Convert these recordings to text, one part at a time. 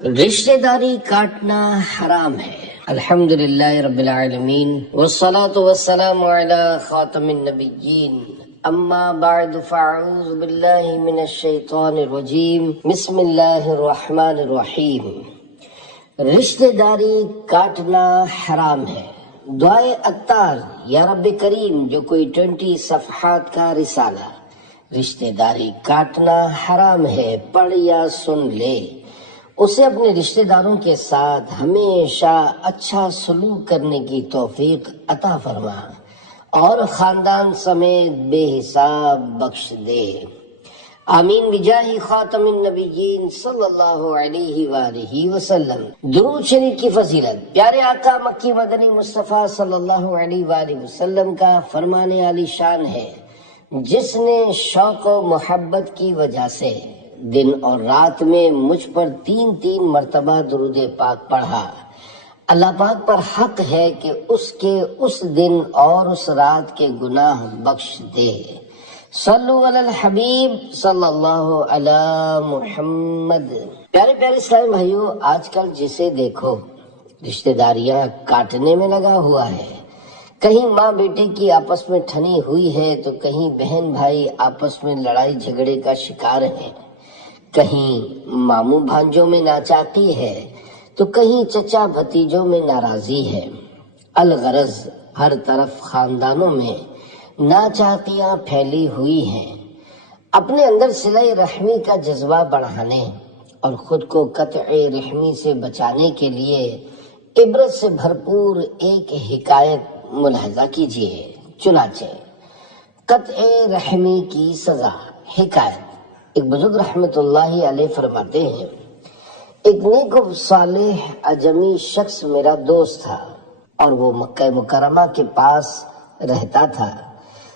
رشتہ داری کاٹنا حرام ہے۔ الحمدللہ رب العالمین والصلاة والسلام علی خاتم النبیین، اما بعد فاعوذ باللہ من الشیطان الرجیم، بسم اللہ الرحمن الرحیم۔ رشتہ داری کاٹنا حرام ہے۔ دعائے عطار، یا رب کریم، جو کوئی 20 صفحات کا رسالہ، رشتہ داری کاٹنا حرام ہے، پڑھ یا سن لے، اسے اپنے رشتہ داروں کے ساتھ ہمیشہ اچھا سلوک کرنے کی توفیق عطا فرما اور خاندان سمیت بے حساب بخش دے، آمین بجاہ خاتم النبیین صلی اللہ علیہ وآلہ وسلم۔ درود شریف کی فضیلت پیارے آقا مکی مدنی مصطفیٰ صلی اللہ علیہ وآلہ وسلم کا فرمان عالی شان ہے، جس نے شوق و محبت کی وجہ سے دن اور رات میں مجھ پر 3 مرتبہ درود پاک پڑھا۔ اللہ پاک پر حق ہے کہ اس کے اس دن اور اس رات کے گناہ بخش دے۔ صلو علی الحبیب صلی اللہ علی محمد۔ پیارے پیارے اسلامی بھائیو، آج کل جسے دیکھو رشتہ داریاں کاٹنے میں لگا ہوا ہے۔ کہیں ماں بیٹے کی آپس میں ٹھنی ہوئی ہے تو کہیں بہن بھائی آپس میں لڑائی جھگڑے کا شکار ہیں، کہیں ماموں بھانجوں میں ناچاقی ہے تو کہیں چچا بھتیجوں میں ناراضی ہے۔ الغرض ہر طرف خاندانوں میں ناچاقیاں پھیلی ہوئی ہیں۔ اپنے اندر صلہ رحمی کا جذبہ بڑھانے اور خود کو قطع رحمی سے بچانے کے لیے عبرت سے بھرپور ایک حکایت ملاحظہ کیجیے۔ چنانچہ قطع رحمی کی سزا۔ حکایت: ایک بزرگ رحمت اللہ علیہ فرماتے ہیں، ایک نیک و صالح عجمی شخص میرا دوست تھا اور وہ مکہ مکرمہ کے پاس رہتا تھا۔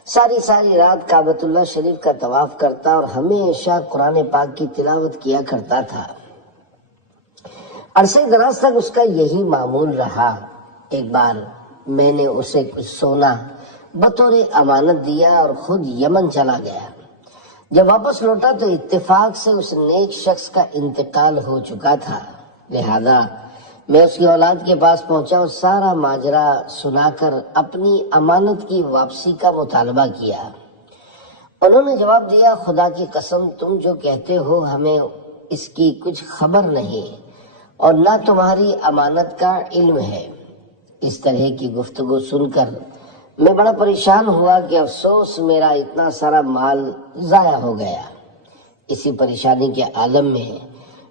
ساری رات کعبۃ اللہ شریف کا طواف کرتا اور ہمیشہ قرآن پاک کی تلاوت کیا کرتا تھا۔ عرصہ دراز تک اس کا یہی معمول رہا۔ ایک بار میں نے اسے کچھ سونا بطور امانت دیا اور خود یمن چلا گیا۔ جب واپس لوٹا تو اتفاق سے اس نیک شخص کا انتقال ہو چکا تھا، لہذا میں اس کی اولاد کے پاس پہنچا اور سارا ماجرا سنا کر اپنی امانت کی واپسی کا مطالبہ کیا۔ انہوں نے جواب دیا، خدا کی قسم، تم جو کہتے ہو ہمیں اس کی کچھ خبر نہیں اور نہ تمہاری امانت کا علم ہے۔ اس طرح کی گفتگو سن کر میں بڑا پریشان ہوا کہ افسوس، میرا اتنا سارا مال ضائع ہو گیا۔ اسی پریشانی کے عالم میں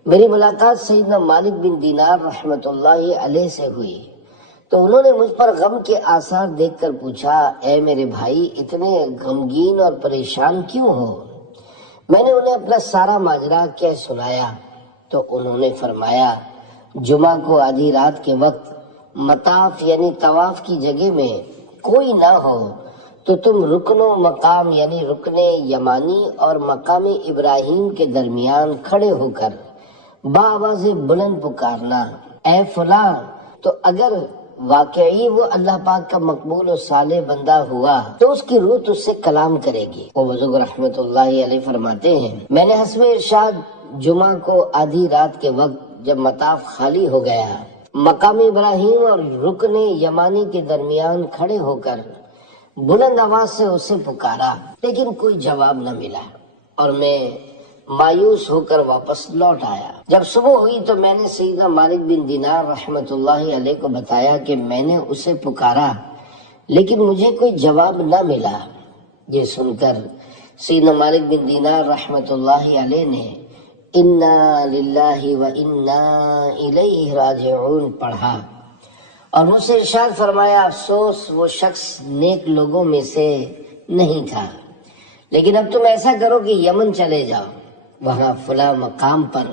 میری ملاقات سیدنا مالک بن دینار رحمت اللہ علیہ سے ہوئی تو انہوں نے مجھ پر غم کے آثار دیکھ کر پوچھا، اے میرے بھائی، اتنے غمگین اور پریشان کیوں ہو؟ میں نے انہیں اپنا سارا ماجرا کہہ سنایا تو انہوں نے فرمایا، جمعہ کو آدھی رات کے وقت مطاف یعنی طواف کی جگہ میں کوئی نہ ہو تو تم رکن و مقام یعنی رکن یمانی اور مقام ابراہیم کے درمیان کھڑے ہو کر بآواز بلند پکارنا، اے فلاں۔ تو اگر واقعی وہ اللہ پاک کا مقبول و صالح بندہ ہوا تو اس کی روح تجھ سے کلام کرے گی۔ وہ بزرگ رحمت اللہ علیہ فرماتے ہیں، میں نے حسب ارشاد جمعہ کو آدھی رات کے وقت جب مطاف خالی ہو گیا، مقام ابراہیم اور رکن یمانی کے درمیان کھڑے ہو کر بلند آواز سے اسے پکارا، لیکن کوئی جواب نہ ملا اور میں مایوس ہو کر واپس لوٹ آیا۔ جب صبح ہوئی تو میں نے سیدنا مالک بن دینار رحمت اللہ علیہ کو بتایا کہ میں نے اسے پکارا لیکن مجھے کوئی جواب نہ ملا۔ یہ سن کر سیدنا مالک بن دینار رحمت اللہ علیہ نے انا للہ و انا الیہ راجعون پڑھا اور مجھ سے ارشاد فرمایا، افسوس، وہ شخص نیک لوگوں میں سے نہیں تھا، لیکن اب تم ایسا کرو کہ یمن چلے جاؤ، وہاں فلاں مقام پر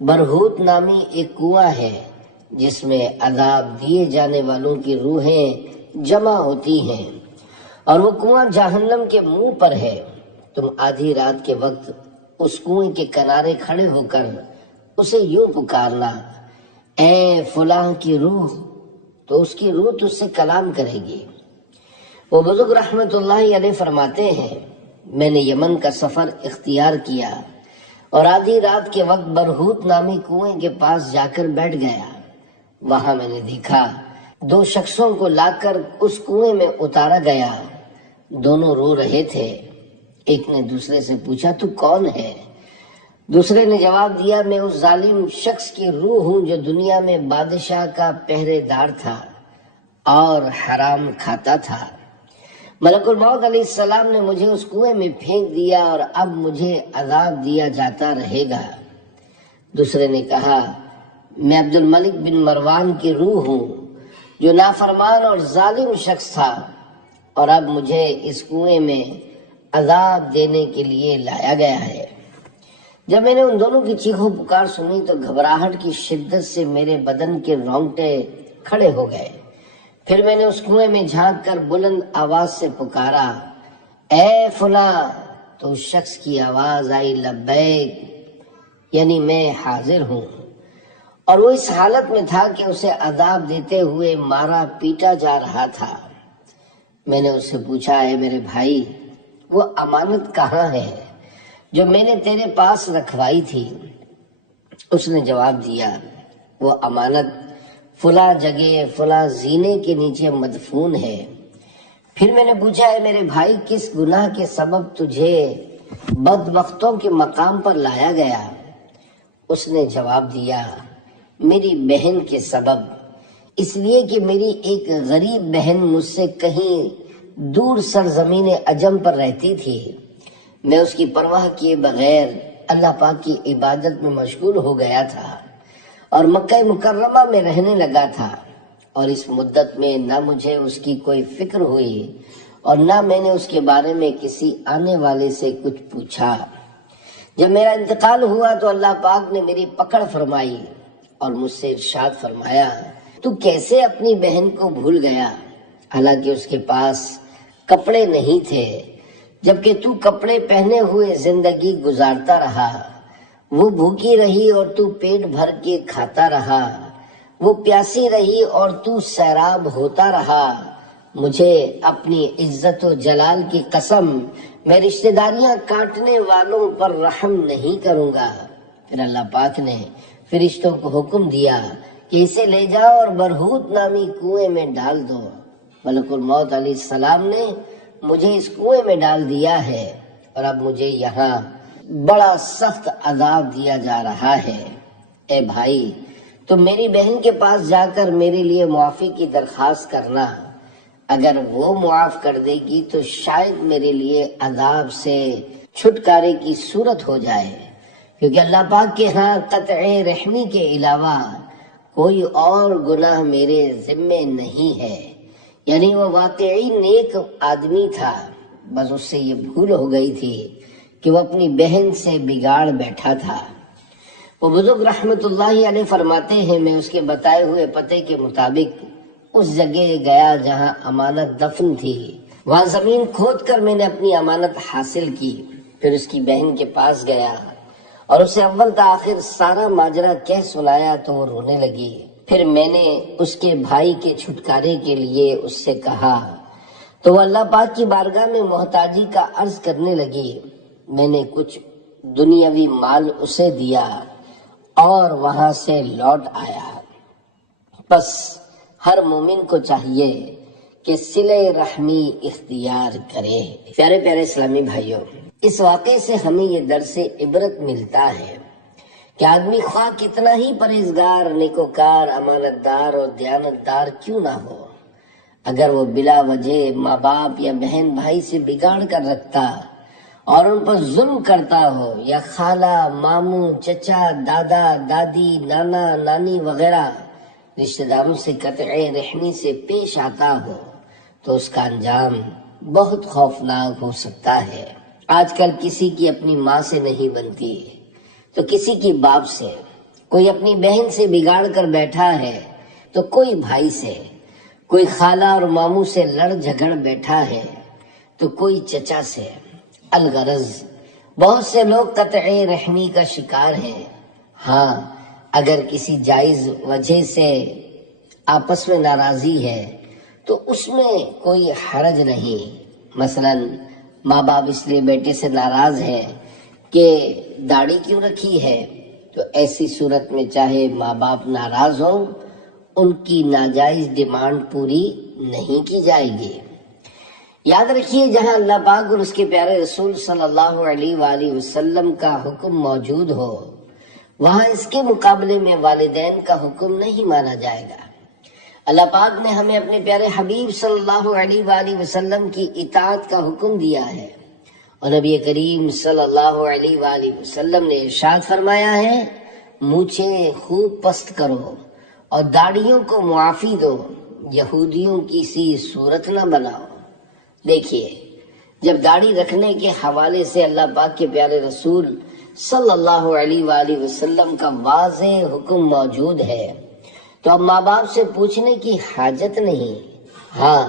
برہوت نامی ایک کنواں ہے جس میں عذاب دیے جانے والوں کی روحیں جمع ہوتی ہیں اور وہ کنواں جہنم کے منہ پر ہے۔ تم آدھی رات کے وقت اس کنویں کے کنارے کھڑے ہو کر اسے یوں پکارنا، اے فلاں کی روح، تو اس کی روح تجھ سے کلام کرے گی۔ وہ بزرگ رحمت اللہ علیہ فرماتے ہیں، میں نے یمن کا سفر اختیار کیا اور آدھی رات کے وقت برہوت نامی کنویں کے پاس جا کر بیٹھ گیا۔ وہاں میں نے دیکھا 2 شخصوں کو لا کر اس کنویں میں اتارا گیا۔ دونوں رو رہے تھے۔ ایک نے دوسرے سے پوچھا تو کون ہے؟ دوسرے نے جواب دیا میں اس ظالم شخص کی روح ہوں جو دنیا میں بادشاہ کا پہرے دار تھا اور حرام کھاتا تھا۔ ملک الموت علیہ السلام نے مجھے اس کنویں میں پھینک دیا اور اب مجھے عذاب دیا جاتا رہے گا۔ دوسرے نے کہا میں عبد الملک بن مروان کی روح ہوں جو نافرمان اور ظالم شخص تھا اور اب مجھے اس کنویں میں عذاب دینے کے لیے لایا گیا ہے۔ جب میں نے ان دونوں کی چیخو پکار سنی تو گھبراہٹ کی شدت سے میرے بدن کے رونگٹے کھڑے ہو گئے۔ پھر میں نے اس کنویں میں جھانک کر بلند آواز سے پکارا اے فلاں، تو اس شخص کی آواز آئی لبیک، یعنی میں حاضر ہوں۔ اور وہ اس حالت میں تھا کہ اسے عذاب دیتے ہوئے مارا پیٹا جا رہا تھا۔ میں نے اس سے پوچھا اے میرے بھائی، وہ امانت کہاں ہے جو میں نے تیرے پاس رکھوائی تھی؟ اس نے جواب دیا وہ امانت فلاں جگہ فلاں زینے کے نیچے مدفون ہے۔ پھر میں نے پوچھا ہے میرے بھائی کس گناہ کے سبب تجھے بدبختوں کے مقام پر لایا گیا؟ اس نے جواب دیا میری بہن کے سبب، اس لیے کہ میری ایک غریب بہن مجھ سے کہیں دور سرزمین عجم پر رہتی تھی۔ میں اس کی پرواہ کیے بغیر اللہ پاک کی عبادت میں مشغول ہو گیا تھا اور مکہ مکرمہ میں رہنے لگا تھا، اور اس مدت میں نہ مجھے اس کی کوئی فکر ہوئی اور نہ میں نے اس کے بارے میں کسی آنے والے سے کچھ پوچھا۔ جب میرا انتقال ہوا تو اللہ پاک نے میری پکڑ فرمائی اور مجھ سے ارشاد فرمایا تو کیسے اپنی بہن کو بھول گیا حالانکہ اس کے پاس کپڑے نہیں تھے، جبکہ تو کپڑے پہنے ہوئے زندگی گزارتا رہا۔ وہ بھوکی رہی اور تو پیٹ بھر کے کھاتا رہا، وہ پیاسی رہی اور تو سیراب ہوتا رہا۔ مجھے اپنی عزت و جلال کی قسم میں رشتہ داریاں کاٹنے والوں پر رحم نہیں کروں گا۔ پھر اللہ پاک نے فرشتوں کو حکم دیا کہ اسے لے جاؤ اور برہوت نامی کنویں میں ڈال دو۔ ملک الموت علیہ السلام نے مجھے اس کنویں میں ڈال دیا ہے اور اب مجھے یہاں بڑا سخت عذاب دیا جا رہا ہے۔ اے بھائی، تو میری بہن کے پاس جا کر میرے لیے معافی کی درخواست کرنا، اگر وہ معاف کر دے گی تو شاید میرے لیے عذاب سے چھٹکارے کی صورت ہو جائے، کیونکہ اللہ پاک کے ہاں قطع رحمی کے علاوہ کوئی اور گناہ میرے ذمے نہیں ہے۔ یعنی وہ واقعی نیک آدمی تھا، بس اس سے یہ بھول ہو گئی تھی کہ وہ اپنی بہن سے بگاڑ بیٹھا تھا۔ وہ بزرگ رحمت اللہ علیہ فرماتے ہیں میں اس کے بتائے ہوئے پتے کے مطابق اس جگہ گیا جہاں امانت دفن تھی، وہاں زمین کھود کر میں نے اپنی امانت حاصل کی۔ پھر اس کی بہن کے پاس گیا اور اسے اول تا آخر سارا ماجرا کہہ سنایا تو وہ رونے لگی۔ پھر میں نے اس کے بھائی کے چھٹکارے کے لیے اس سے کہا تو وہ اللہ پاک کی بارگاہ میں محتاجی کا عرض کرنے لگی۔ میں نے کچھ دنیاوی مال اسے دیا اور وہاں سے لوٹ آیا۔ بس ہر مومن کو چاہیے کہ صلہ رحمی اختیار کرے۔ پیارے پیارے اسلامی بھائیوں، اس واقعے سے ہمیں یہ درس عبرت ملتا ہے کہ آدمی خواہ کتنا ہی پرہیزگار، نیکوکار، امانت دار اور دیانت دار کیوں نہ ہو، اگر وہ بلا وجہ ماں باپ یا بہن بھائی سے بگاڑ کر رکھتا اور ان پر ظلم کرتا ہو، یا خالہ، ماموں، چچا، دادا، دادی، نانا، نانی وغیرہ رشتہ داروں سے قطع رحمی سے پیش آتا ہو، تو اس کا انجام بہت خوفناک ہو سکتا ہے۔ آج کل کسی کی اپنی ماں سے نہیں بنتی تو کسی کی باپ سے، کوئی اپنی بہن سے بگاڑ کر بیٹھا ہے تو کوئی بھائی سے، کوئی خالہ اور ماموں سے لڑ جھگڑ بیٹھا ہے تو کوئی چچا سے۔ الغرض بہت سے لوگ قطع رحمی کا شکار ہیں۔ ہاں، اگر کسی جائز وجہ سے آپس میں ناراضی ہے تو اس میں کوئی حرج نہیں۔ مثلا ماں باپ اس لیے بیٹے سے ناراض ہیں کہ داڑھی کیوں رکھی ہے؟ تو ایسی صورت میں چاہے ماں باپ ناراض ہوں، ان کی ناجائز ڈیمانڈ پوری نہیں کی جائے گی۔ یاد رکھیے، جہاں اللہ پاک اور اس کے پیارے رسول صلی اللہ علیہ وآلہ وسلم کا حکم موجود ہو، وہاں اس کے مقابلے میں والدین کا حکم نہیں مانا جائے گا۔ اللہ پاک نے ہمیں اپنے پیارے حبیب صلی اللہ علیہ وآلہ وسلم کی اطاعت کا حکم دیا ہے، اور نبی کریم صلی اللہ علیہ وآلہ وسلم نے ارشاد فرمایا ہے، مونچھیں خوب پست کرو اور داڑھیوں کو معافی دو، یہودیوں کی سی صورت نہ بناؤ۔ دیکھیے، جب داڑھی رکھنے کے حوالے سے اللہ پاک کے پیارے رسول صلی اللہ علیہ وآلہ وسلم کا واضح حکم موجود ہے، تو اب ماں باپ سے پوچھنے کی حاجت نہیں۔ ہاں،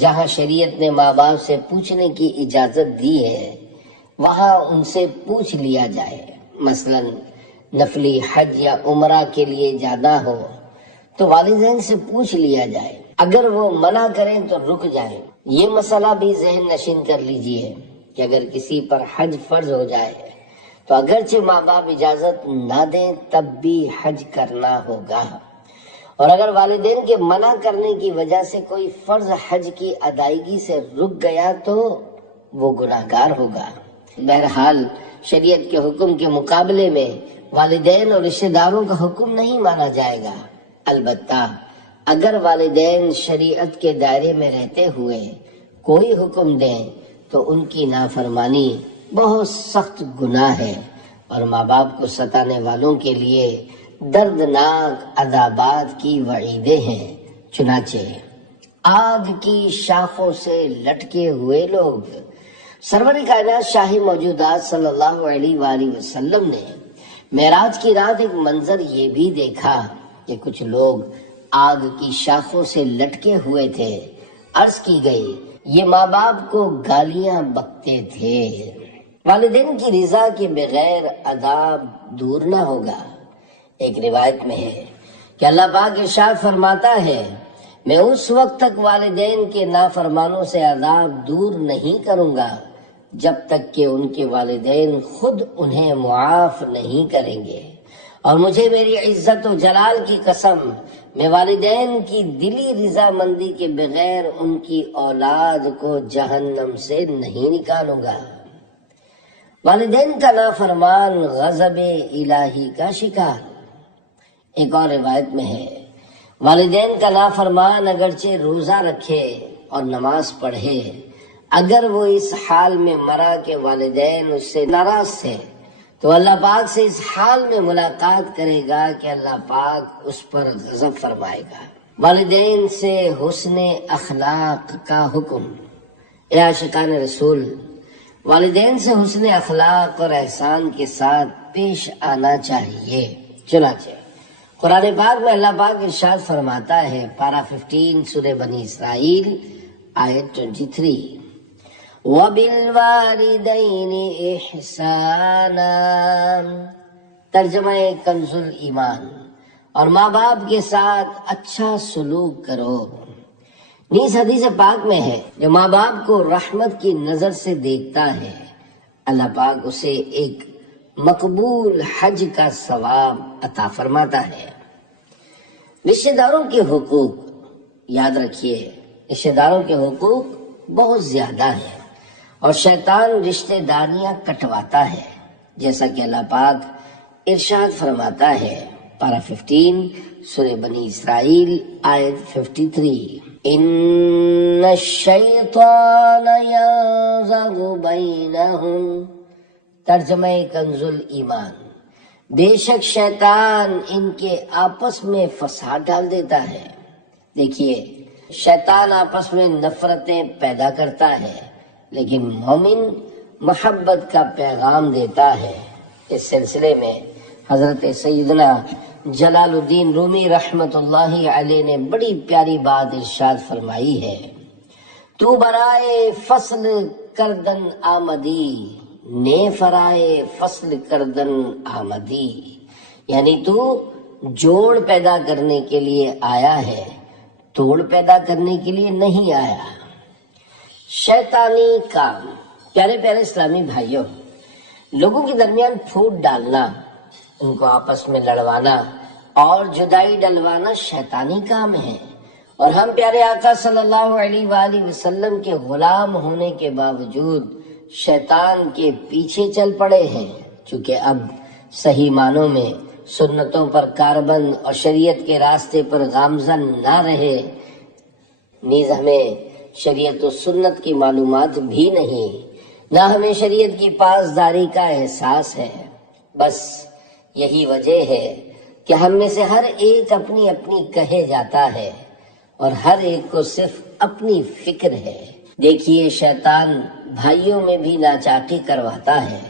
جہاں شریعت نے ماں باپ سے پوچھنے کی اجازت دی ہے، وہاں ان سے پوچھ لیا جائے۔ مثلا نفلی حج یا عمرہ کے لیے جانا ہو تو والدین سے پوچھ لیا جائے، اگر وہ منع کریں تو رک جائیں۔ یہ مسئلہ بھی ذہن نشین کر لیجئے کہ اگر کسی پر حج فرض ہو جائے تو اگرچہ ماں باپ اجازت نہ دیں تب بھی حج کرنا ہوگا، اور اگر والدین کے منع کرنے کی وجہ سے کوئی فرض حج کی ادائیگی سے رک گیا تو وہ گناہگار ہوگا۔ بہرحال شریعت کے حکم کے مقابلے میں والدین اور رشتہ داروں کا حکم نہیں مانا جائے گا۔ البتہ اگر والدین شریعت کے دائرے میں رہتے ہوئے کوئی حکم دیں تو ان کی نافرمانی بہت سخت گناہ ہے، اور ماں باپ کو ستانے والوں کے لیے دردناک عذابات کی وعیدیں ہیں۔ چنانچہ آگ کی شاخوں سے لٹکے ہوئے لوگ، سرور کائنات شاہ موجودات صلی اللہ علیہ وآلہ وسلم نے معراج کی رات ایک منظر یہ بھی دیکھا کہ کچھ لوگ آگ کی شاخوں سے لٹکے ہوئے تھے۔ عرض کی گئی، یہ ماں باپ کو گالیاں بکتے تھے۔ والدین کی رضا کے بغیر عذاب دور نہ ہوگا۔ ایک روایت میں ہے کہ اللہ پاک ارشاد فرماتا ہے، میں اس وقت تک والدین کے نافرمانوں سے عذاب دور نہیں کروں گا جب تک کہ ان کے والدین خود انہیں معاف نہیں کریں گے، اور مجھے میری عزت و جلال کی قسم، میں والدین کی دلی رضامندی کے بغیر ان کی اولاد کو جہنم سے نہیں نکالوں گا۔ والدین کا نافرمان غضب الہی کا شکار۔ ایک اور روایت میں ہے، والدین کا نافرمان اگرچہ روزہ رکھے اور نماز پڑھے، اگر وہ اس حال میں مرا کہ والدین اس سے ناراض تھے تو اللہ پاک سے اس حال میں ملاقات کرے گا کہ اللہ پاک اس پر غضب فرمائے گا۔ والدین سے حسن اخلاق کا حکم۔ اے عاشقان رسول، والدین سے حسن اخلاق اور احسان کے ساتھ پیش آنا چاہیے۔ چنانچہ قرآن پاک میں اللہ پاک ارشاد فرماتا ہے، پارہ 15 سورہ بنی اسرائیل آیت 23، وَبِالْوَالِدَيْنِ إِحْسَانًا، ترجمہ کنز ایمان، اور ماں باپ کے ساتھ اچھا سلوک کرو۔ نیز حدیث پاک میں ہے، جو ماں باپ کو رحمت کی نظر سے دیکھتا ہے، اللہ پاک اسے ایک مقبول حج کا ثواب عطا فرماتا ہے۔ رشتہ داروں کے حقوق، یاد رکھیے، رشتہ داروں کے حقوق بہت زیادہ ہیں، اور شیطان رشتہ داریاں کٹواتا ہے، جیسا کہ اللہ پاک ارشاد فرماتا ہے، پارہ 15 سورہ بنی اسرائیل آیت 53، ان الشیطان ینزغ بینہم، ترجمہ کنز ایمان، بے شک شیطان ان کے آپس میں فساد ڈال دیتا ہے۔ دیکھیے، شیطان آپس میں نفرتیں پیدا کرتا ہے، لیکن مومن محبت کا پیغام دیتا ہے۔ اس سلسلے میں حضرت سیدنا جلال الدین رومی رحمت اللہ علیہ نے بڑی پیاری بات ارشاد فرمائی ہے، تو برائے فصل کردن آمدی، نے فرائے فصل کردن آمدی، یعنی تو جوڑ پیدا کرنے کے لیے آیا ہے، توڑ پیدا کرنے کے لیے نہیں آیا۔ شیطانی کام۔ پیارے پیارے اسلامی بھائیوں، لوگوں کے درمیان پھوٹ ڈالنا، ان کو آپس میں لڑوانا اور جدائی ڈلوانا شیطانی کام ہے، اور ہم پیارے آقا صلی اللہ علیہ وآلہ وسلم کے غلام ہونے کے باوجود شیطان کے پیچھے چل پڑے ہیں۔ چونکہ اب صحیح معنوں میں سنتوں پر کاربند اور شریعت کے راستے پر گامزن نہ رہے، نیز ہمیں شریعت و سنت کی معلومات بھی نہیں، نہ ہمیں شریعت کی پاسداری کا احساس ہے۔ بس یہی وجہ ہے کہ ہم میں سے ہر ایک اپنی اپنی کہے جاتا ہے اور ہر ایک کو صرف اپنی فکر ہے۔ دیکھیے شیطان بھائیوں میں بھی ناچاقی کرواتا ہے،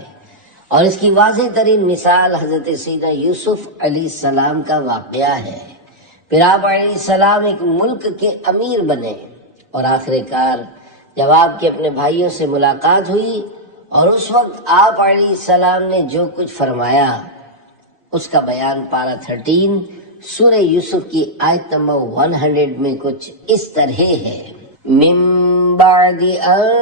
اور اس کی واضح ترین مثال حضرت سیدنا یوسف علیہ السلام کا واقعہ ہے۔ پھر آپ علیہ السلام ایک ملک کے امیر بنے، اور آخر کار جب آپ کے اپنے بھائیوں سے ملاقات ہوئی اور اس وقت آپ علیہ السلام نے جو کچھ فرمایا اس کا بیان پارہ 13 سورہ یوسف کی آیت نمبر 100 میں کچھ اس طرح ہے: من بعد ان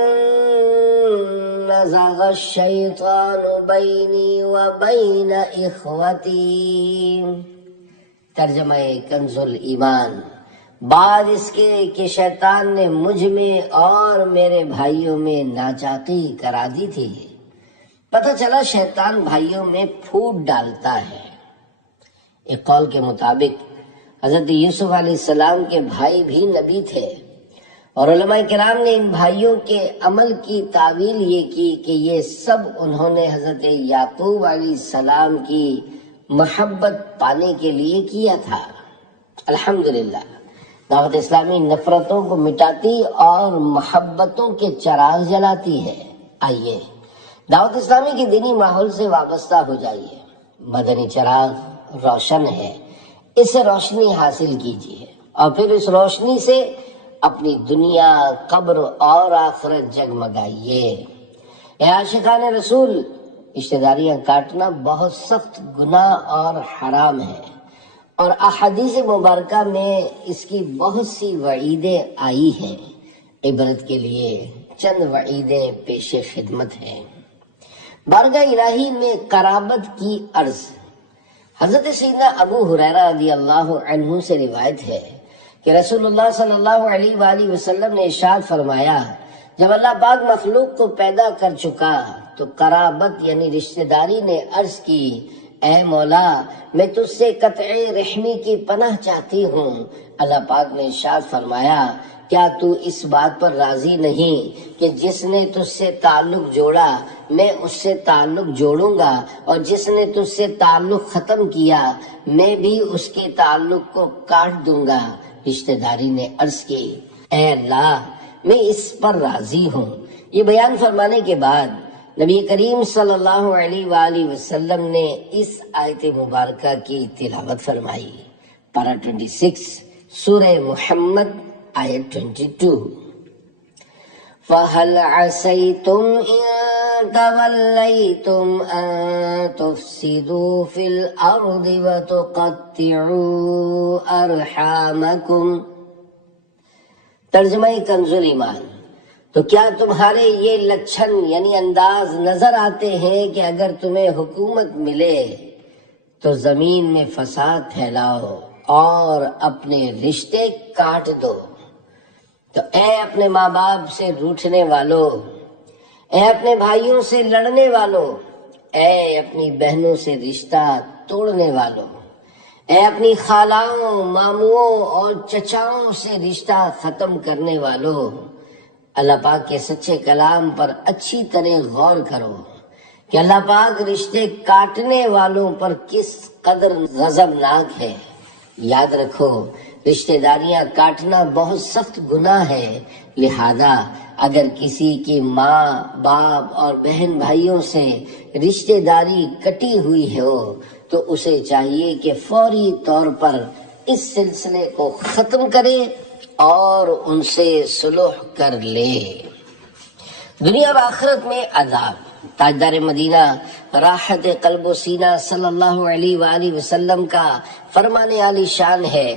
نزغ الشیطان بینی وبین اخوتی۔ ترجمہ کنز الایمان: بعد اس کے کہ شیطان نے مجھ میں اور میرے بھائیوں میں ناچاقی کرا دی تھی۔ پتہ چلا شیطان بھائیوں میں پھوٹ ڈالتا ہے۔ ایک قول کے مطابق حضرت یوسف علیہ السلام کے بھائی بھی نبی تھے، اور علماء کرام نے ان بھائیوں کے عمل کی تعویل یہ کی کہ یہ سب انہوں نے حضرت یعقوب علیہ السلام کی محبت پانے کے لیے کیا تھا۔ الحمدللہ دعوت اسلامی نفرتوں کو مٹاتی اور محبتوں کے چراغ جلاتی ہے۔ آئیے دعوت اسلامی کے دینی ماحول سے وابستہ ہو جائیے۔ مدنی چراغ روشن ہے، اس سے روشنی حاصل کیجیے، اور پھر اس روشنی سے اپنی دنیا، قبر اور آخرت جگمگائیے۔ اے عاشقان رسول، رشتہ داریاں کاٹنا بہت سخت گناہ اور حرام ہے، اور احادیث مبارکہ میں اس کی بہت سی وعیدیں آئی ہیں۔ عبرت کے لیے چند وعیدیں پیش خدمت ہیں۔ بارگاہ الہی میں قرابت کی عرض۔ حضرت سیدنا ابو ہریرہ رضی اللہ عنہ سے روایت ہے کہ رسول اللہ صلی اللہ علیہ وآلہ وسلم نے ارشاد فرمایا، جب اللہ پاک مخلوق کو پیدا کر چکا تو قرابت یعنی رشتہ داری نے عرض کی، اے مولا میں تجھ سے قطع رحمی کی پناہ چاہتی ہوں۔ اللہ پاک نے ارشاد فرمایا، کیا تو اس بات پر راضی نہیں کہ جس نے تجھ سے تعلق جوڑا میں اس سے تعلق جوڑوں گا، اور جس نے تجھ سے تعلق ختم کیا میں بھی اس کے تعلق کو کاٹ دوں گا۔ رشتہ داری نے عرض کی، اے اللہ میں اس پر راضی ہوں۔ یہ بیان فرمانے کے بعد نبی کریم صلی اللہ علیہ وآلہ وسلم نے اس آیت مبارکہ کی تلاوت فرمائی۔ پارہ 26 سورہ محمد آیت 22۔ فَهَلْ عَسَيْتُمْ إِن تَوَلَّيْتُمْ أَن تُفْسِدُوا فِي الْأَرْضِ وَتُقَطِّعُوا أَرْحَامَكُمْ۔ ترجمہ کنز الایمان: تو کیا تمہارے یہ لچھن یعنی انداز نظر آتے ہیں کہ اگر تمہیں حکومت ملے تو زمین میں فساد پھیلاؤ اور اپنے رشتے کاٹ دو؟ تو اے اپنے ماں باپ سے روٹھنے والوں، اے اپنے بھائیوں سے لڑنے والوں، اے اپنی بہنوں سے رشتہ توڑنے والوں، اے اپنی خالاؤں، ماموں اور چچاؤں سے رشتہ ختم کرنے والوں، اللہ پاک کے سچے کلام پر اچھی طرح غور کرو کہ اللہ پاک رشتے کاٹنے والوں پر کس قدر غضبناک ہے۔ یاد رکھو رشتہ داریاں کاٹنا بہت سخت گناہ ہے، لہذا اگر کسی کی ماں باپ اور بہن بھائیوں سے رشتہ داری کٹی ہوئی ہو تو اسے چاہیے کہ فوری طور پر اس سلسلے کو ختم کرے اور ان سے صلح کر لے۔ دنیا اور آخرت میں عذاب۔ تاجدار مدینہ راحت قلب و سینہ صلی اللہ علیہ وآلہ وسلم کا فرمان عالی شان ہے،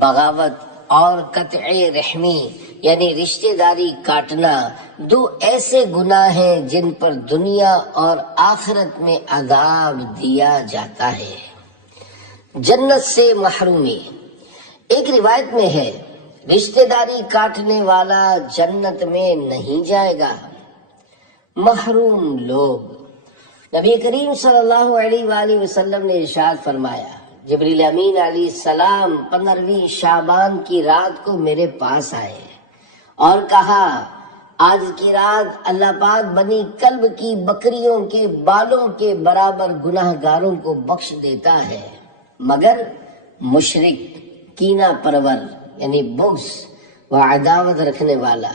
بغاوت اور قطع رحمی یعنی رشتہ داری کاٹنا دو ایسے گناہ ہیں جن پر دنیا اور آخرت میں عذاب دیا جاتا ہے۔ جنت سے محرومی، ایک روایت میں ہے رشتہ داری کاٹنے والا جنت میں نہیں جائے گا۔ محروم لوگ، نبی کریم صلی اللہ علیہ وآلہ وسلم نے ارشاد فرمایا، جبریل امین علیہ السلام 15ویں شعبان کی رات کو میرے پاس آئے اور کہا، آج کی رات اللہ پاک بنی کلب کی بکریوں کے بالوں کے برابر گناہ گاروں کو بخش دیتا ہے، مگر مشرک، کینہ پرور یعنی بغض و عداوت رکھنے والا،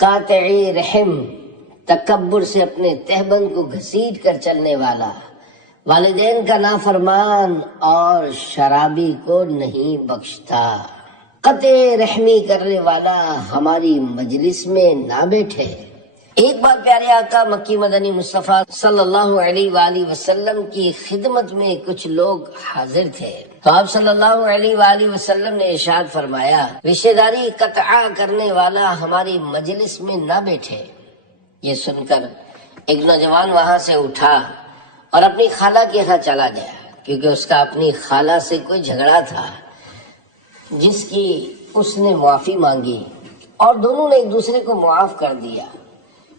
قاطع رحم، تکبر سے اپنے تہبند کو گھسیٹ کر چلنے والا، والدین کا نافرمان اور شرابی کو نہیں بخشتا۔ قطع رحمی کرنے والا ہماری مجلس میں نہ بیٹھے۔ ایک بار پیارے آقا مکی مدنی مصطفیٰ صلی اللہ علیہ وآلہ وسلم کی خدمت میں کچھ لوگ حاضر تھے، تو آپ صلی اللہ علیہ وآلہ وسلم نے ارشاد فرمایا، رشتہ داری قطع کرنے والا ہماری مجلس میں نہ بیٹھے۔ یہ سن کر ایک نوجوان وہاں سے اٹھا اور اپنی خالہ کے یہاں چلا گیا، کیونکہ اس کا اپنی خالہ سے کوئی جھگڑا تھا جس کی اس نے معافی مانگی اور دونوں نے ایک دوسرے کو معاف کر دیا۔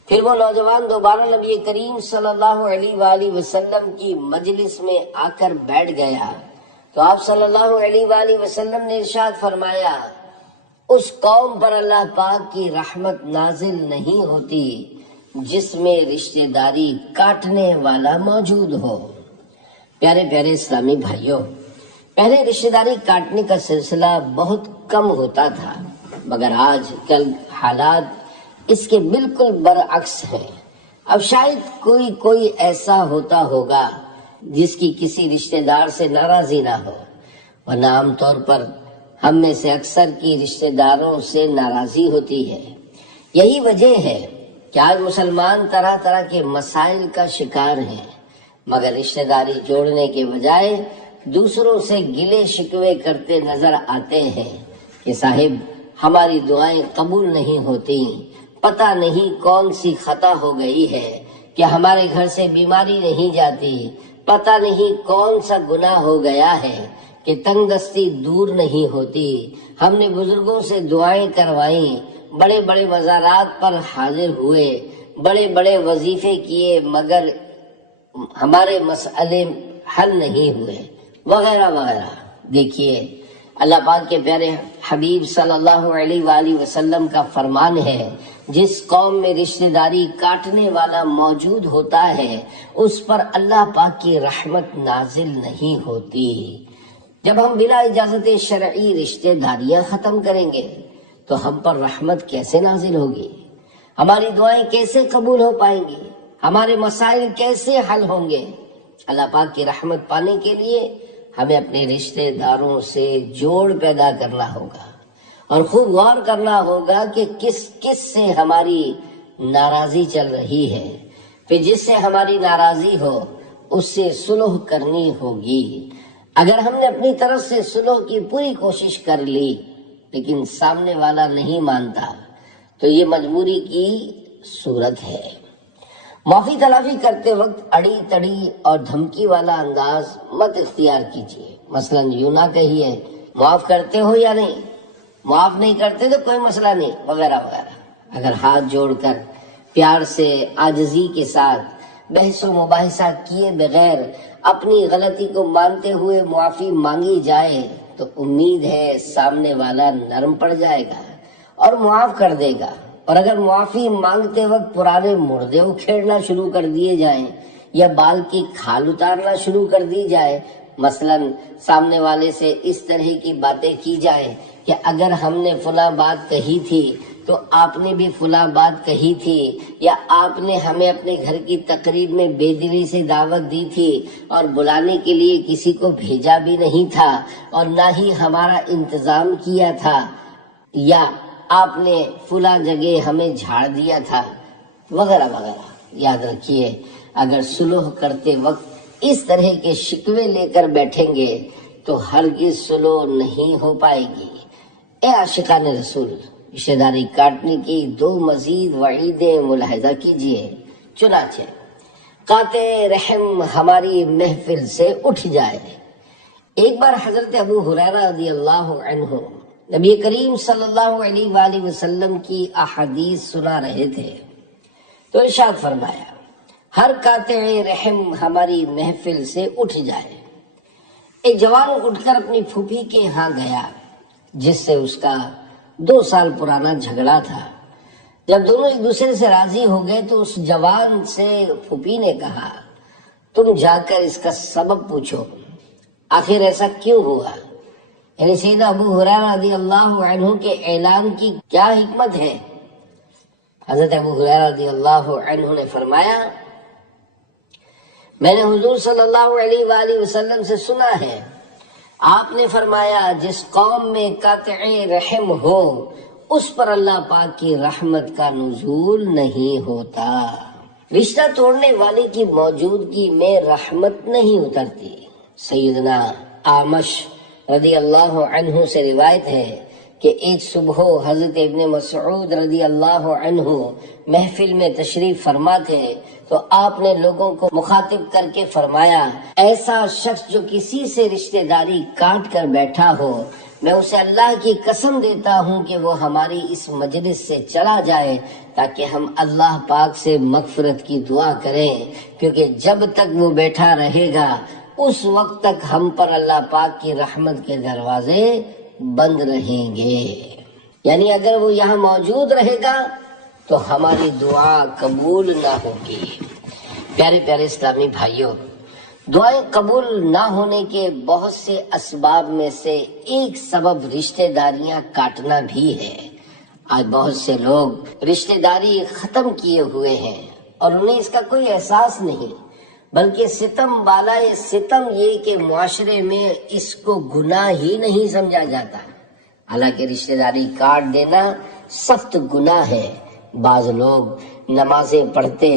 پھر وہ نوجوان دوبارہ نبی کریم صلی اللہ علیہ وآلہ وسلم کی مجلس میں آ کر بیٹھ گیا، تو آپ صلی اللہ علیہ وآلہ وسلم نے ارشاد فرمایا، اس قوم پر اللہ پاک کی رحمت نازل نہیں ہوتی جس میں رشتہ داری کاٹنے والا موجود ہو۔ پیارے پیارے اسلامی بھائیوں، پہلے رشتہ داری کاٹنے کا سلسلہ بہت کم ہوتا تھا، مگر آج کل حالات اس کے بالکل برعکس ہیں۔ اب شاید کوئی ایسا ہوتا ہوگا جس کی کسی رشتہ دار سے ناراضی نہ ہو، ورنہ عام طور پر ہم میں سے اکثر کی رشتہ داروں سے ناراضی ہوتی ہے۔ یہی وجہ ہے کہ آج مسلمان طرح طرح کے مسائل کا شکار ہیں، مگر رشتہ داری جوڑنے کے بجائے دوسروں سے گلے شکوے کرتے نظر آتے ہیں کہ صاحب ہماری دعائیں قبول نہیں ہوتی، پتہ نہیں کون سی خطا ہو گئی ہے کہ ہمارے گھر سے بیماری نہیں جاتی، پتہ نہیں کون سا گناہ ہو گیا ہے کہ تنگ دستی دور نہیں ہوتی۔ ہم نے بزرگوں سے دعائیں کروائیں، بڑے بڑے مزارات پر حاضر ہوئے، بڑے بڑے وظیفے کیے، مگر ہمارے مسئلے حل نہیں ہوئے، وغیرہ وغیرہ۔ دیکھیے اللہ پاک کے پیارے حبیب صلی اللہ علیہ وآلہ وسلم کا فرمان ہے، جس قوم میں رشتہ داری کاٹنے والا موجود ہوتا ہے اس پر اللہ پاک کی رحمت نازل نہیں ہوتی۔ جب ہم بلا اجازت شرعی رشتہ داریاں ختم کریں گے تو ہم پر رحمت کیسے نازل ہوگی؟ ہماری دعائیں کیسے قبول ہو پائیں گی؟ ہمارے مسائل کیسے حل ہوں گے؟ اللہ پاک کی رحمت پانے کے لیے ہمیں اپنے رشتہ داروں سے جوڑ پیدا کرنا ہوگا اور خوب غور کرنا ہوگا کہ کس سے ہماری ناراضی چل رہی ہے، پھر جس سے ہماری ناراضی ہو اس سے صلح کرنی ہوگی۔ اگر ہم نے اپنی طرف سے صلح کی پوری کوشش کر لی لیکن سامنے والا نہیں مانتا تو یہ مجبوری کی صورت ہے۔ معافی تلافی کرتے وقت اڑی تڑی اور دھمکی والا انداز مت اختیار کیجیے۔ مثلا یوں نہ کہیے معاف کرتے ہو یا نہیں، معاف نہیں کرتے تو کوئی مسئلہ نہیں، وغیرہ وغیرہ۔ اگر ہاتھ جوڑ کر پیار سے عاجزی کے ساتھ بحث و مباحثہ کیے بغیر اپنی غلطی کو مانتے ہوئے معافی مانگی جائے تو امید ہے سامنے والا نرم پڑ جائے گا اور معاف کر دے گا۔ اور اگر معافی مانگتے وقت پرانے مردے اکھیڑنا شروع کر دیے جائیں یا بال کی کھال اتارنا شروع کر دی جائے، مثلا سامنے والے سے اس طرح کی باتیں کی جائیں کہ اگر ہم نے فلاں بات کہی تھی تو آپ نے بھی فلاں بات کہی تھی، یا آپ نے ہمیں اپنے گھر کی تقریب میں بے دلی سے دعوت دی تھی اور بلانے کے لیے کسی کو بھیجا بھی نہیں تھا اور نہ ہی ہمارا انتظام کیا تھا، یا آپ نے فلاں جگہ ہمیں جھاڑ دیا تھا، وغیرہ وغیرہ۔ یاد رکھیے اگر صلح کرتے وقت اس طرح کے شکوے لے کر بیٹھیں گے تو ہرگز صلح نہیں ہو پائے گی۔ اے عاشقان رسول، رشتہ داری کاٹنے کی دو مزید وعیدیں ملاحظہ کیجیے۔ چنانچہ قاطع رحم ہماری محفل سے اٹھ جائے۔ ایک بار حضرت ابو ہریرہ رضی اللہ عنہ نبی کریم صلی اللہ علیہ وآلہ وسلم کی احادیث سنا رہے تھے تو ارشاد فرمایا، ہر قاطع رحم ہماری محفل سے اٹھ جائے۔ ایک جوان اٹھ کر اپنی پھوپھی کے ہاں گیا جس سے اس کا 2 سال پرانا جھگڑا تھا۔ جب دونوں ایک دوسرے سے راضی ہو گئے تو اس جوان سے پھوپھی نے کہا، تم جا کر اس کا سبب پوچھو، آخر ایسا کیوں ہوا؟ یعنی سیدنا ابو ہریرہ رضی اللہ عنہ کے اعلان کی کیا حکمت ہے؟ حضرت ابو ہریرہ رضی اللہ عنہ نے فرمایا، میں نے حضور صلی اللہ علیہ وآلہ وسلم سے سنا ہے، آپ نے فرمایا جس قوم میں قاطع رحم ہو اس پر اللہ پاک کی رحمت کا نزول نہیں ہوتا۔ رشتہ توڑنے والے کی موجودگی میں رحمت نہیں اترتی۔ سیدنا اعمش رضی اللہ عنہ سے روایت ہے کہ ایک صبح حضرت ابن مسعود رضی اللہ عنہ محفل میں تشریف فرما تھے تو آپ نے لوگوں کو مخاطب کر کے فرمایا، ایسا شخص جو کسی سے رشتہ داری کاٹ کر بیٹھا ہو، میں اسے اللہ کی قسم دیتا ہوں کہ وہ ہماری اس مجلس سے چلا جائے تاکہ ہم اللہ پاک سے مغفرت کی دعا کریں، کیونکہ جب تک وہ بیٹھا رہے گا اس وقت تک ہم پر اللہ پاک کی رحمت کے دروازے بند رہیں گے۔ یعنی اگر وہ یہاں موجود رہے گا تو ہماری دعا قبول نہ ہوگی۔ پیارے پیارے اسلامی بھائیوں، دعائیں قبول نہ ہونے کے بہت سے اسباب میں سے ایک سبب رشتہ داریاں کاٹنا بھی ہے۔ آج بہت سے لوگ رشتہ داری ختم کیے ہوئے ہیں اور انہیں اس کا کوئی احساس نہیں، بلکہ ستم بالائے ستم یہ کہ معاشرے میں اس کو گناہ ہی نہیں سمجھا جاتا، حالانکہ رشتہ داری کاٹ دینا سخت گناہ ہے۔ بعض لوگ نمازیں پڑھتے،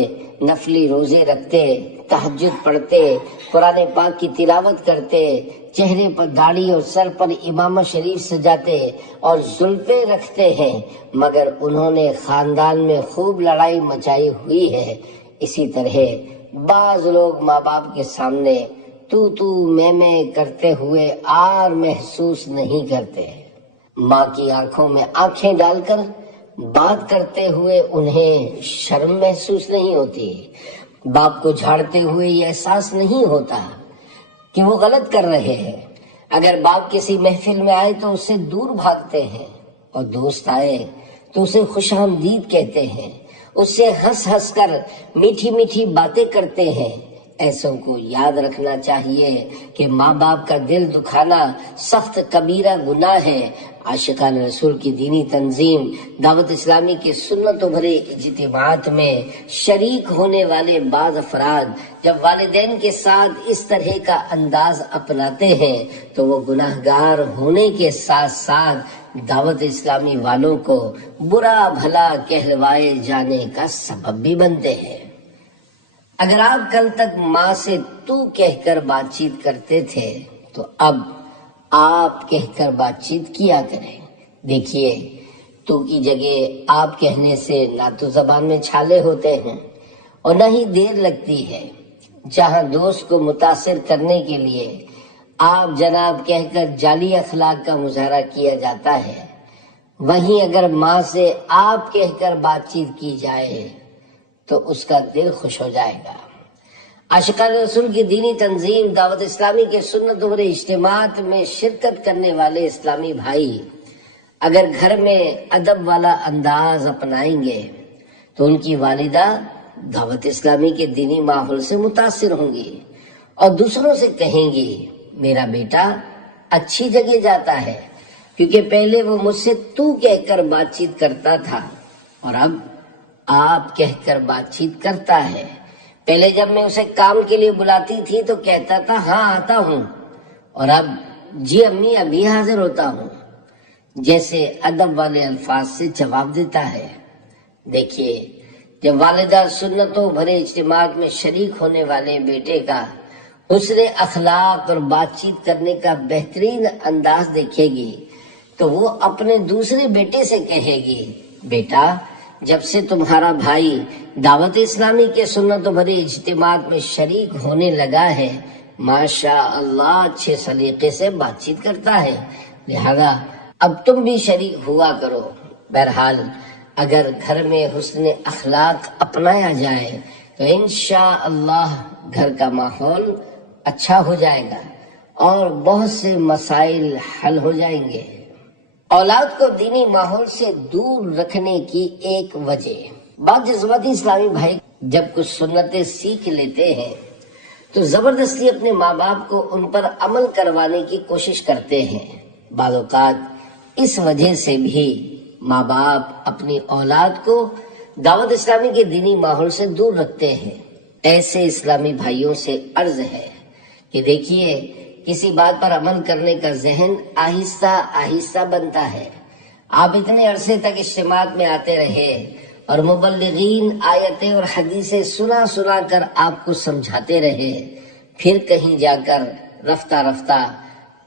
نفلی روزے رکھتے، تہجد پڑھتے، قرآن پاک کی تلاوت کرتے، چہرے پر داڑھی اور سر پر امامہ شریف سجاتے اور زلفیں رکھتے ہیں، مگر انہوں نے خاندان میں خوب لڑائی مچائی ہوئی ہے۔ اسی طرح بعض لوگ ماں باپ کے سامنے تو میں کرتے ہوئے آر محسوس نہیں کرتے، ماں کی آنکھوں میں آنکھیں ڈال کر بات کرتے ہوئے انہیں شرم محسوس نہیں ہوتی، باپ کو جھاڑتے ہوئے یہ احساس نہیں ہوتا کہ وہ غلط کر رہے ہیں۔ اگر باپ کسی محفل میں آئے تو اس سے دور بھاگتے ہیں اور دوست آئے تو اسے خوش آمدید کہتے ہیں، اس سے ہنس ہنس کر میٹھی میٹھی باتیں کرتے ہیں۔ ایسوں کو یاد رکھنا چاہیے کہ ماں باپ کا دل دکھانا سخت کبیرہ گناہ ہے۔ عاشقان رسول کی دینی تنظیم دعوت اسلامی کے سنتوں بھرے اجتماعات میں شریک ہونے والے بعض افراد جب والدین کے ساتھ اس طرح کا انداز اپناتے ہیں تو وہ گناہگار ہونے کے ساتھ ساتھ دعوت اسلامی والوں کو برا بھلا کہلوائے جانے کا سبب بھی بنتے ہیں۔ اگر آپ کل تک ماں سے تو کہہ کر بات چیت کرتے تھے تو اب آپ کہہ کر بات چیت کیا کریں۔ دیکھیے، تو کی جگہ آپ کہنے سے نہ تو زبان میں چھالے ہوتے ہیں اور نہ ہی دیر لگتی ہے۔ جہاں دوست کو متاثر کرنے کے لیے آپ جناب کہہ کر جعلی اخلاق کا مظاہرہ کیا جاتا ہے، وہیں اگر ماں سے آپ کہہ کر بات چیت کی جائے تو اس کا دل خوش ہو جائے گا۔ عاشقان رسول کی دینی تنظیم دعوت اسلامی کے سنت بھرے اجتماعات میں شرکت کرنے والے اسلامی بھائی اگر گھر میں ادب والا انداز اپنائیں گے تو ان کی والدہ دعوت اسلامی کے دینی ماحول سے متاثر ہوں گی اور دوسروں سے کہیں گی، میرا بیٹا اچھی جگہ جاتا ہے، کیونکہ پہلے وہ مجھ سے تو کہہ کر بات چیت کرتا تھا اور اب آپ کہہ کر بات چیت کرتا ہے۔ پہلے جب میں اسے کام کے لیے بلاتی تھی تو کہتا تھا ہاں آتا ہوں، اور اب جی امی ابھی حاضر ہوتا ہوں، جیسے ادب والے الفاظ سے جواب دیتا ہے۔ دیکھیے، جب والدہ سنتوں بھرے اجتماعات میں شریک ہونے والے بیٹے کا حسن اخلاق اور بات چیت کرنے کا بہترین انداز دیکھے گی تو وہ اپنے دوسرے بیٹے سے کہے گی، بیٹا جب سے تمہارا بھائی دعوت اسلامی کے سنت و بھرے اجتماعات میں شریک ہونے لگا ہے، ماشاء اللہ اچھے سلیقے سے بات چیت کرتا ہے، لہذا اب تم بھی شریک ہوا کرو۔ بہرحال اگر گھر میں حسن اخلاق اپنایا جائے تو انشاءاللہ گھر کا ماحول اچھا ہو جائے گا اور بہت سے مسائل حل ہو جائیں گے۔ اولاد کو دینی ماحول سے دور رکھنے کی ایک وجہ، بعض جذباتی اسلامی بھائی جب کچھ سنتیں سیکھ لیتے ہیں تو زبردستی اپنے ماں باپ کو ان پر عمل کروانے کی کوشش کرتے ہیں۔ بعض اوقات اس وجہ سے بھی ماں باپ اپنی اولاد کو دعوت اسلامی کے دینی ماحول سے دور رکھتے ہیں۔ ایسے اسلامی بھائیوں سے عرض ہے کہ دیکھیے، کسی بات پر عمل کرنے کا ذہن آہستہ آہستہ بنتا ہے۔ آپ اتنے عرصے تک اجتماعات میں آتے رہے اور مبلغین آیتیں اور حدیثیں سنا سنا کر آپ کو سمجھاتے رہے، پھر کہیں جا کر رفتہ رفتہ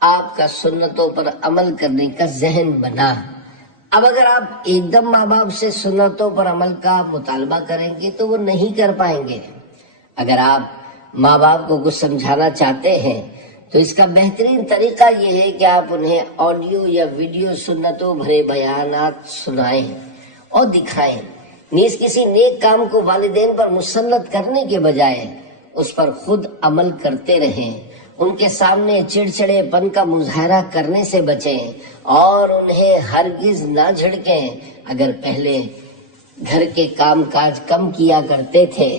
آپ کا سنتوں پر عمل کرنے کا ذہن بنا۔ اب اگر آپ ایک دم ماں باپ سے سنتوں پر عمل کا مطالبہ کریں گے تو وہ نہیں کر پائیں گے۔ اگر آپ ماں باپ کو کچھ سمجھانا چاہتے ہیں تو اس کا بہترین طریقہ یہ ہے کہ آپ انہیں آڈیو یا ویڈیو سنتوں بھرے بیانات سنائیں اور دکھائیں۔ نیز کسی نیک کام کو والدین پر مسلط کرنے کے بجائے اس پر خود عمل کرتے رہیں۔ ان کے سامنے چڑچڑے پن کا مظاہرہ کرنے سے بچیں اور انہیں ہرگز نہ جھڑکیں۔ اگر پہلے گھر کے کام کاج کم کیا کرتے تھے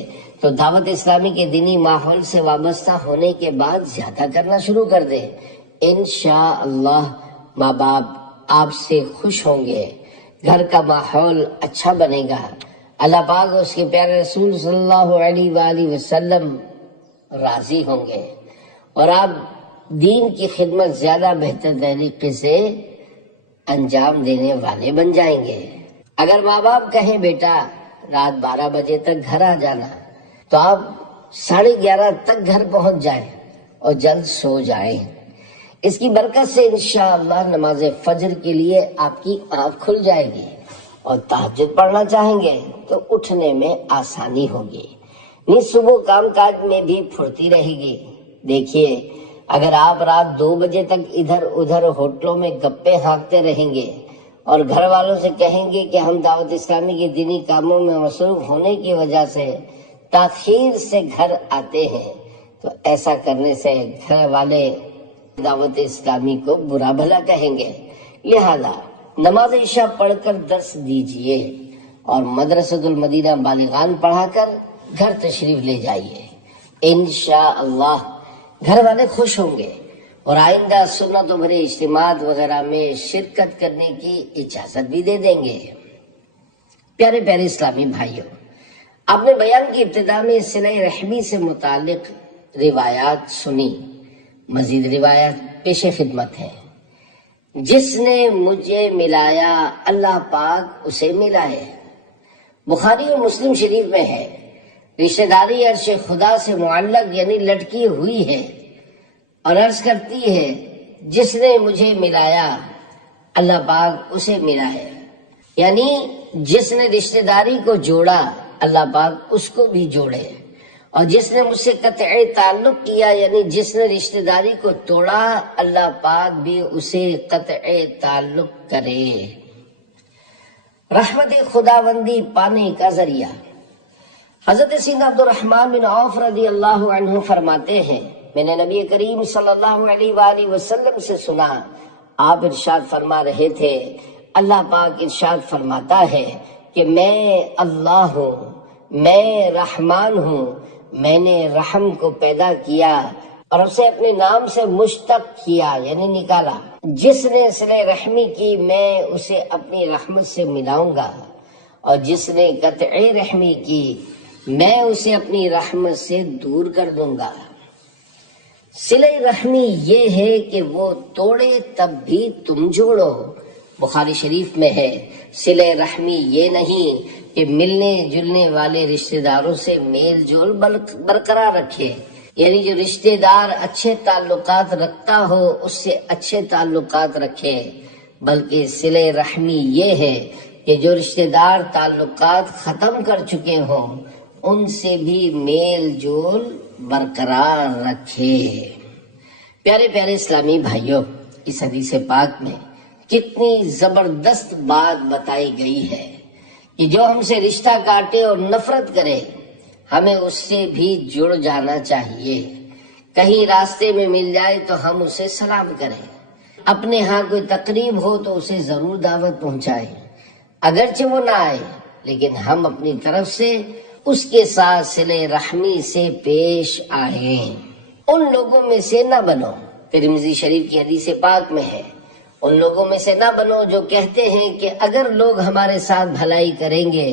تو دعوت اسلامی کے دینی ماحول سے وابستہ ہونے کے بعد زیادہ کرنا شروع کر دیں۔ انشاءاللہ ماں باپ آپ سے خوش ہوں گے، گھر کا ماحول اچھا بنے گا، اللہ پاک اور اس کے پیارے رسول صلی اللہ علیہ وآلہ وسلم راضی ہوں گے اور آپ دین کی خدمت زیادہ بہتر طریقے سے انجام دینے والے بن جائیں گے۔ اگر ماں باپ کہیں بیٹا رات 12 بجے تک گھر آ جانا تو آپ 11:30 تک گھر پہنچ جائیں اور جلد سو جائیں۔ اس کی برکت سے انشاءاللہ نماز فجر کے لیے آپ کی آنکھ کھل جائے گی اور تہجد پڑھنا چاہیں گے تو اٹھنے میں آسانی ہوگی، نیز صبح کام کاج میں بھی پھرتی رہے گی۔ دیکھیے، اگر آپ رات 2 بجے تک ادھر ادھر ہوٹلوں میں گپے ہانکتے رہیں گے اور گھر والوں سے کہیں گے کہ ہم دعوت اسلامی کے دینی کاموں میں مصروف ہونے کی وجہ سے تاخیر سے گھر آتے ہیں تو ایسا کرنے سے گھر والے دعوت اسلامی کو برا بھلا کہیں گے۔ لہذا نماز عشاء پڑھ کر درس دیجئے اور مدرسۃ المدینہ بالغان پڑھا کر گھر تشریف لے جائیے۔ انشاءاللہ گھر والے خوش ہوں گے اور آئندہ سنت و بھرے اجتماعات وغیرہ میں شرکت کرنے کی اجازت بھی دے دیں گے۔ پیارے پیارے اسلامی بھائیوں، آپ نے بیان کی ابتدا میں صلہ رحمی سے متعلق روایات سنی، مزید روایات پیش خدمت ہیں۔ جس نے مجھے ملایا اللہ پاک اسے ملائے، بخاری اور مسلم شریف میں ہے۔ رشتہ داری عرش خدا سے معلق یعنی لٹکی ہوئی ہے اور عرض کرتی ہے جس نے مجھے ملایا اللہ پاک اسے ملا ہے، یعنی جس نے رشتہ داری کو جوڑا اللہ پاک اس کو بھی جوڑے، اور جس نے مجھ سے قطع تعلق کیا یعنی جس نے رشتہ داری کو توڑا اللہ پاک بھی اسے قطع تعلق کرے۔ رحمت خداوندی پانے کا ذریعہ۔ حضرت سیدنا عبد الرحمن بن عوف رضی اللہ عنہ فرماتے ہیں، میں نے نبی کریم صلی اللہ علیہ وآلہ وسلم سے سنا، آپ ارشاد فرما رہے تھے، اللہ پاک ارشاد فرماتا ہے کہ میں اللہ ہوں، میں رحمان ہوں، میں نے رحم کو پیدا کیا اور اسے اپنے نام سے مشتق کیا یعنی نکالا۔ جس نے صلہ رحمی کی میں اسے اپنی رحمت سے ملاؤں گا، اور جس نے قطع رحمی کی میں اسے اپنی رحمت سے دور کر دوں گا۔ صلہ رحمی یہ ہے کہ وہ توڑے تب بھی تم جوڑو، بخاری شریف میں ہے۔ صلہ رحمی یہ نہیں کہ ملنے جلنے والے رشتہ داروں سے میل جول برقرار رکھے، یعنی جو رشتہ دار اچھے تعلقات رکھتا ہو اس سے اچھے تعلقات رکھے، بلکہ صلہ رحمی یہ ہے کہ جو رشتہ دار تعلقات ختم کر چکے ہوں ان سے بھی میل جول برقرار رکھے۔ پیارے پیارے اسلامی بھائیوں، اس حدیث پاک میں کتنی زبردست بات بتائی گئی ہے کہ جو ہم سے رشتہ کاٹے اور نفرت کرے ہمیں اس سے بھی جڑ جانا چاہیے۔ کہیں راستے میں مل جائے تو ہم اسے سلام کریں، اپنے ہاں کوئی تقریب ہو تو اسے ضرور دعوت پہنچائیں، اگرچہ وہ نہ آئے لیکن ہم اپنی طرف سے اس کے ساتھ صلہ رحمی سے پیش آئیں۔ ان لوگوں میں سے نہ بنو، ترمذی شریف کی حدیث پاک میں ہے، ان لوگوں میں سے نہ بنو جو کہتے ہیں کہ اگر لوگ ہمارے ساتھ بھلائی کریں گے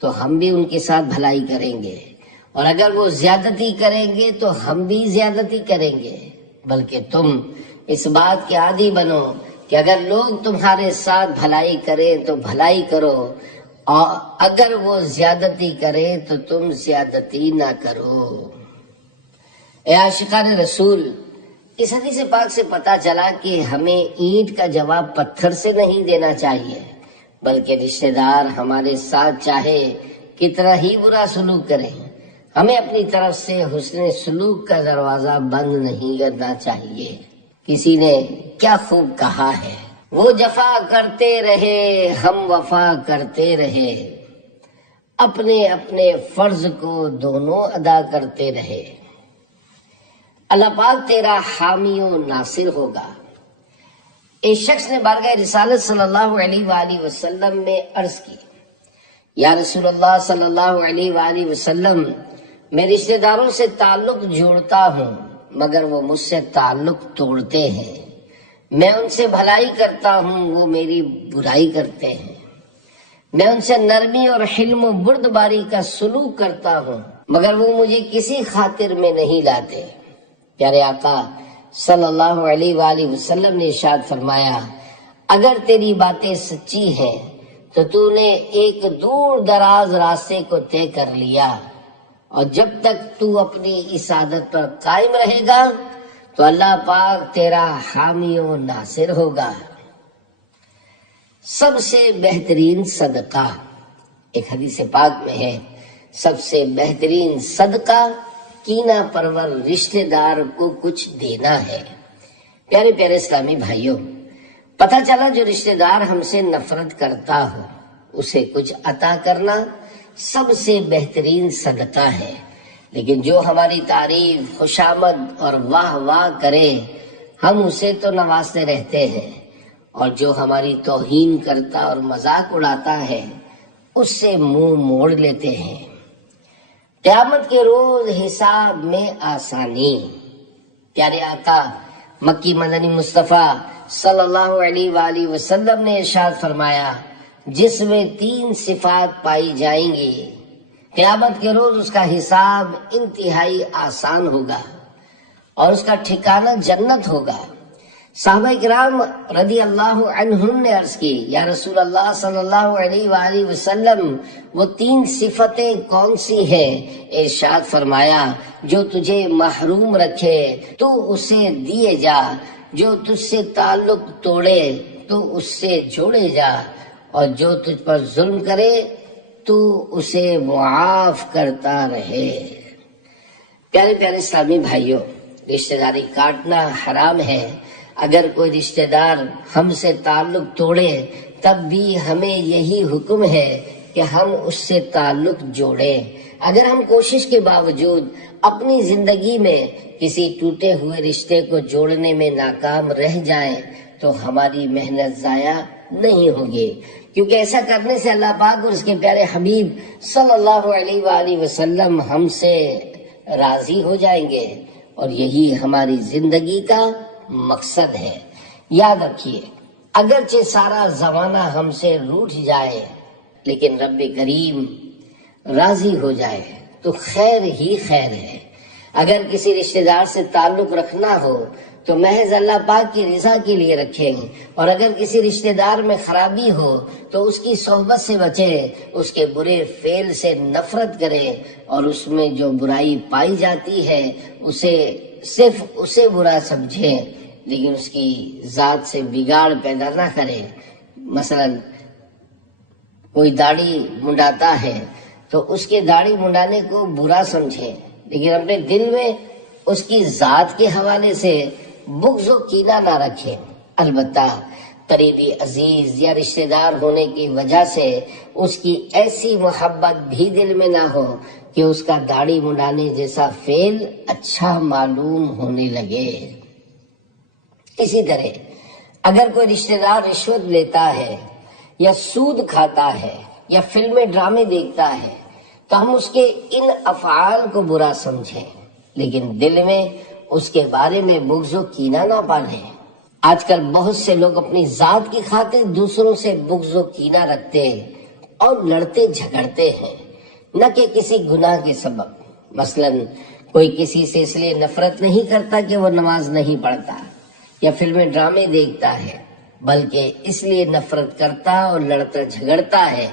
تو ہم بھی ان کے ساتھ بھلائی کریں گے، اور اگر وہ زیادتی کریں گے تو ہم بھی زیادتی کریں گے، بلکہ تم اس بات کے عادی بنو کہ اگر لوگ تمہارے ساتھ بھلائی کریں تو بھلائی کرو، اور اگر وہ زیادتی کریں تو تم زیادتی نہ کرو۔ اے عاشقان رسول، اس حدیث پاک سے پتہ چلا کہ ہمیں اینٹ کا جواب پتھر سے نہیں دینا چاہیے، بلکہ رشتہ دار ہمارے ساتھ چاہے کتنا ہی برا سلوک کریں، ہمیں اپنی طرف سے حسن سلوک کا دروازہ بند نہیں کرنا چاہیے۔ کسی نے کیا خوب کہا ہے، وہ جفا کرتے رہے ہم وفا کرتے رہے، اپنے اپنے فرض کو دونوں ادا کرتے رہے، اللہ پاک تیرا حامی و ناصر ہوگا۔ ایک شخص نے بارگاہ رسالت صلی اللہ علیہ وآلہ وسلم میں عرض کی، یا رسول اللہ صلی اللہ علیہ وآلہ وسلم، میں رشتہ داروں سے تعلق جوڑتا ہوں مگر وہ مجھ سے تعلق توڑتے ہیں، میں ان سے بھلائی کرتا ہوں وہ میری برائی کرتے ہیں، میں ان سے نرمی اور حلم و بردباری کا سلوک کرتا ہوں مگر وہ مجھے کسی خاطر میں نہیں لاتے۔ پیارے آقا صلی اللہ علیہ وآلہ وسلم نے ارشاد فرمایا، اگر تیری باتیں سچی ہیں تو تو نے ایک دور دراز راستے کو طے کر لیا، اور جب تک تو اپنی اس عادت پر قائم رہے گا تو اللہ پاک تیرا حامی و ناصر ہوگا۔ سب سے بہترین صدقہ، ایک حدیث پاک میں ہے، سب سے بہترین صدقہ کینہ پرور رشتہ دار کو کچھ دینا ہے۔ پیارے پیارے اسلامی بھائیوں، پتہ چلا جو رشتہ دار ہم سے نفرت کرتا ہو اسے کچھ عطا کرنا سب سے بہترین صدقہ ہے، لیکن جو ہماری تعریف، خوشامد اور واہ واہ کرے ہم اسے تو نوازتے رہتے ہیں، اور جو ہماری توہین کرتا اور مذاق اڑاتا ہے اس سے منہ موڑ لیتے ہیں۔ قیامت کے روز حساب میں آسانی۔ پیارے آقا مکی مدنی مصطفیٰ صلی اللہ علیہ وآلہ وسلم نے ارشاد فرمایا، جس میں 3 صفات پائی جائیں گی قیامت کے روز اس کا حساب انتہائی آسان ہوگا اور اس کا ٹھکانہ جنت ہوگا۔ صحابہ کرام رضی اللہ عنہم نے عرض کی، یا رسول اللہ صلی اللہ علیہ وآلہ وسلم وہ 3 صفتیں کون سی ہیں؟ ارشاد فرمایا، جو تجھے محروم رکھے تو اسے دیے جا، جو تجھ سے تعلق توڑے تو اس سے جوڑے جا، اور جو تجھ پر ظلم کرے تو اسے معاف کرتا رہے۔ پیارے پیارے اسلامی بھائیوں، رشتہ داری کاٹنا حرام ہے۔ اگر کوئی رشتہ دار ہم سے تعلق توڑے تب بھی ہمیں یہی حکم ہے کہ ہم اس سے تعلق جوڑیں۔ اگر ہم کوشش کے باوجود اپنی زندگی میں کسی ٹوٹے ہوئے رشتے کو جوڑنے میں ناکام رہ جائیں تو ہماری محنت ضائع نہیں ہوگی، کیونکہ ایسا کرنے سے اللہ پاک اور اس کے پیارے حبیب صلی اللہ علیہ وآلہ وسلم ہم سے راضی ہو جائیں گے، اور یہی ہماری زندگی کا مقصد ہے۔ یاد رکھیے، اگرچہ سارا زمانہ ہم سے روٹھ جائے لیکن رب کریم راضی ہو جائے تو خیر ہی خیر ہے۔ اگر کسی رشتہ دار سے تعلق رکھنا ہو تو محض اللہ پاک کی رضا کے لیے رکھیں، اور اگر کسی رشتہ دار میں خرابی ہو تو اس کی صحبت سے بچیں، اس کے برے فعل سے نفرت کریں، اور اس میں جو برائی پائی جاتی ہے اسے صرف اسے برا سمجھیں۔ لیکن اس کی ذات سے بگاڑ پیدا نہ کرے۔ مثلا کوئی داڑھی منڈاتا ہے تو اس کے داڑھی منڈانے کو برا سمجھے، لیکن اپنے دل میں اس کی ذات کے حوالے سے بغض و کینہ نہ رکھے۔ البتہ قریبی عزیز یا رشتہ دار ہونے کی وجہ سے اس کی ایسی محبت بھی دل میں نہ ہو کہ اس کا داڑھی منڈانے جیسا فعل اچھا معلوم ہونے لگے۔ اسی طرح اگر کوئی رشتہ دار رشوت لیتا ہے یا سود کھاتا ہے یا فلمیں ڈرامے دیکھتا ہے تو ہم اس کے ان افعال کو برا سمجھیں، لیکن دل میں اس کے بارے میں بغض و کینہ نہ پالیں۔ آج کل بہت سے لوگ اپنی ذات کی خاطر دوسروں سے بغض و کینہ رکھتے اور لڑتے جھگڑتے ہیں، نہ کہ کسی گناہ کے سبب۔ مثلا کوئی کسی سے اس لیے نفرت نہیں کرتا کہ وہ نماز نہیں پڑھتا یا فلمیں ڈرامے دیکھتا ہے، بلکہ اس لیے نفرت کرتا اور لڑتا جھگڑتا ہے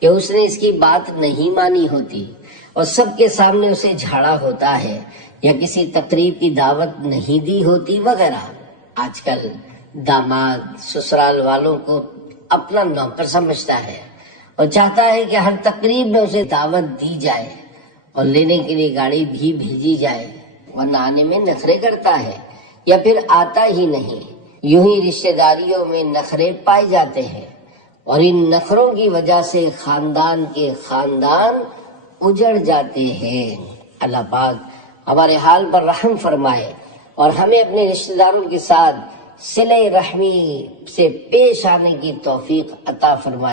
کہ اس نے اس کی بات نہیں مانی ہوتی اور سب کے سامنے اسے جھاڑا ہوتا ہے یا کسی تقریب کی دعوت نہیں دی ہوتی وغیرہ۔ آج کل داماد سسرال والوں کو اپنا نوکر سمجھتا ہے اور چاہتا ہے کہ ہر تقریب میں اسے دعوت دی جائے اور لینے کے لیے گاڑی بھی بھیجی جائے، ورنہ آنے میں نخرے کرتا ہے یا پھر آتا ہی نہیں۔ یوں ہی رشتہ داریوں میں نخرے پائے جاتے ہیں اور ان نخروں کی وجہ سے خاندان کے خاندان اجڑ جاتے ہیں۔ اللہ پاک ہمارے حال پر رحم فرمائے اور ہمیں اپنے رشتہ داروں کے ساتھ صلہ رحمی سے پیش آنے کی توفیق عطا فرمائے۔